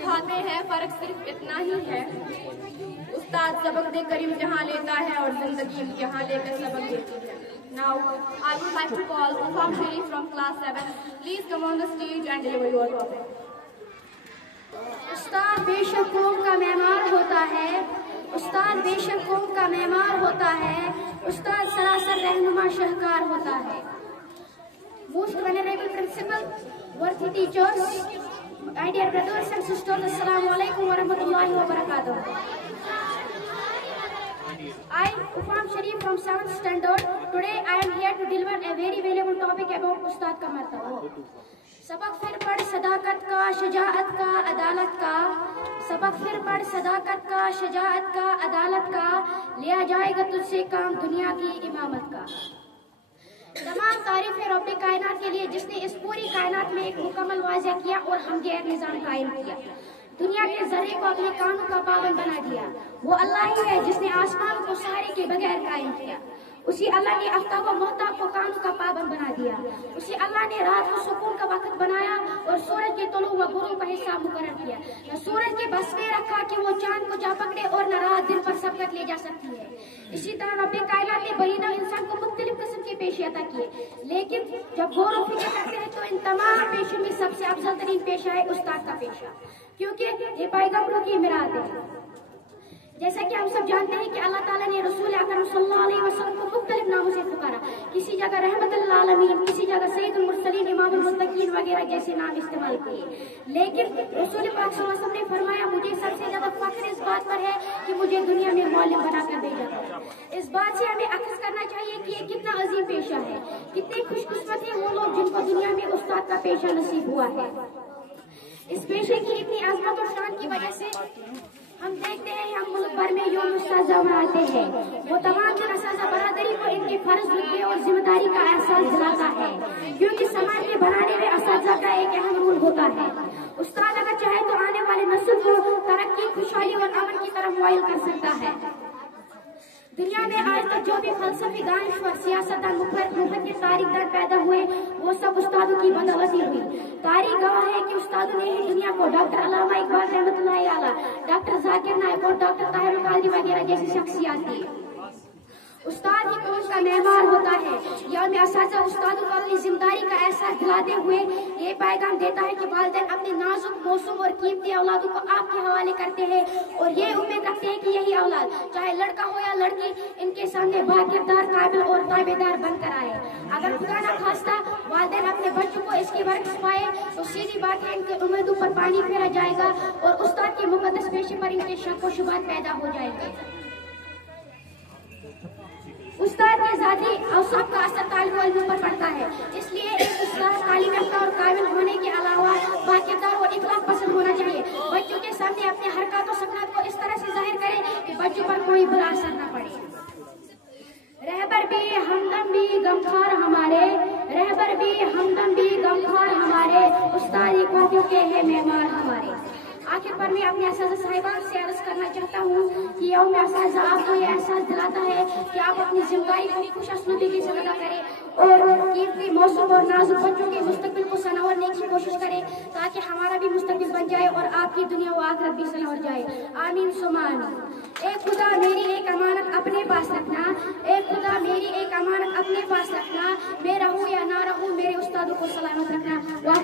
सिखाते हैं, फर्क सिर्फ इतना ही है। उस्ताद सबक दे कर इम्तिहान लेता है और जिंदगी इम्तिहान लेकर सबक देती है। Now I would like to call Ufam Sharif from class 7. Please come on the stage and deliver your topic. उस्ताद बेशक कौम का मेहमान होता है, उस्ताद बेशक कौम का मेहमान होता है, उस्ताद सरासर रहनुमा शाहकार होता है। Most venerable principal, worthy teachers, my dear brothers and sisters, assalamu alaikum wa rahmatullahi wa barakatuh. I, Ufam Sharif from 7th standard, today I am here to deliver a very valuable topic about Ustad का मर्तबा। सबक फिर पढ़ सदाकत का, शजाअत का, अदालत का, सबक फिर पढ़ सदाकत का, शजाअत का, अदालत का, लिया जाएगा तुझसे काम दुनिया की इमामत का। तमाम तारीफें रब्बे कायनात के लिए जिसने इस पूरी कायनात में एक मुकम्मल वाज़ह किया और हम गैर निज़ाम कायम किया, दुनिया के जर्रे को अपने कानून का पाबंद बना दिया। वो अल्लाह ही है जिसने आसमान को सहारे के बगैर कायम किया। उसी अल्लाह ने आफ्ताब और महताब को कानून का पाबंद बना दिया। उसी अल्लाह ने रात को सुकून का वक्त बनाया और सूरज के तुलू व गुरूब का हिस्सा मुकर्रर किया। न सूरज के बस में रखा कि वो चांद को जा पकड़े और न रात दिन पर सबकत ले जा सकती है। इसी तरह रब्बे कायनात ने बरीना इंसान को मुख्तलिफ किस्म के पेशे अता किए, लेकिन जब गौर व फिक्र करते हैं तो इन तमाम पेशों में सबसे अफजल तरीन पेशा है उस्ताद का पेशा, क्योंकि ये पैगंबरों की मिराद है। जैसा कि हम सब जानते हैं कि अल्लाह ताला ने रसूल अकरम सल्लल्लाहु अलैहि वसल्लम को मुख्तलिफ नामों से पुकारा। किसी जगह रहमतुल आलमीन, किसी जगह सैयदुल मुरसलीन, इमामुल मुत्तकीन वगैरह जैसे नाम इस्तेमाल किए। लेकिन रसूल पाक सल्लल्लाहु अलैहि वसल्लम ने फरमाया, मुझे सबसे ज्यादा फख्र इस बात पर है कि मुझे दुनिया में मौलिम बनाकर भेजा गया। इस बात से हमें अख्ज़ करना चाहिए कि ये कितना अजीम पेशा है, कितने खुशकिस्मत है वो लोग जिनको दुनिया में उस्ताद का पेशा नसीब हुआ है। इस पेशे की इतनी अजमत और शान की वजह से हम देखते हैं हम मुल्क भर में यौम उस्ताज़ा मनाते हैं। वो तमाम दिन असाज़ा बरादरी को इनके फर्ज रुतबे और जिम्मेदारी का एहसास दिलाता है, क्योंकि समाज के बनाने में असाज़ा का एक अहम रोल होता है। उस्ताद अगर चाहे तो आने वाले नस्ल को तरक्की, खुशहाली और अमन की तरफ मुआइल कर सकता है। दुनिया में आज तक जो भी फलसफी, दानिश्वर, सियासतदान, मुफक्किर, तारीखदान पैदा हुए वो सब उस्तादों की बदौलती हुई। तारीख गवाह है कि उस्तादों ने ही दुनिया को डॉक्टर अल्लामा इकबाल रहमतुल्लाहि अलैह, डॉक्टर जाकिर नाइक और डॉक्टर ताहिर कादरी वगैरह जैसी शख्सियत दी। उस्ताद ही कौम का मेहमान होता है। यौम असाज़ा उस्तादों को अपनी जिम्मेदारी का एहसास दिलाते हुए ये पैगाम देता है कि वालिदैन अपने नाजुक, मौसूम और कीमती औलादों को आपके हवाले करते हैं और ये उम्मीद रखते हैं कि यही औलाद, चाहे लड़का हो या लड़की, इनके सामने बाकिरदार, काबिल और ताबेदार बनकर आए। अगर खुदा न खास्ता वालिदैन अपने बच्चों को इसकी बरकत पाए तो सीधी बात है इनके उम्मीदों पर पानी फेरा जाएगा और उस्ताद के मुकद्दस पेशे पर इनके शक व शुबहात पैदा हो जाएंगे। उस्ताद के ज़ाती औसाफ का असर तालिब इल्म पर पड़ता है, इसलिए एक उस्ताद तालीम याफ्ता और काबिल होने के अलावा बाकिरदार और इखलाक पसंद होना चाहिए। बच्चों के सामने अपने हरकत और सकनात को इस तरह से जाहिर करे कि बच्चों पर कोई बुरा असर न पड़े। रहबर भी हमदम भी गमखार हमारे, रहबर भी हमदम भी गमखार हमारे, उस्ताद कौमों के हैं मेहमान हमारे। आखिर पर मैं अपने असाज़ा साहिबान से अर्ज करना चाहता हूँ कि यौम असाज़ा आपको यह एहसास दिलाता है कि आप अपनी जिम्मेदारी को खुश असलूबी के साथ अदा करें और कीमती, मौसूम और नाजुक बच्चों के मुस्तकबिल को संवारने की कोशिश करें ताकि हमारा भी मुस्तकबिल बन जाए और आपकी दुनिया व आखिरत भी संवर जाए। आमीन सुम्मा आमीन। ए खुदा मेरी एक अमानत अपने पास रखना, ए खुदा मेरी एक अमानत अपने पास रखना, मैं रहूँ या ना रहूँ मेरे उस्तादों को सलामत रखना। वाह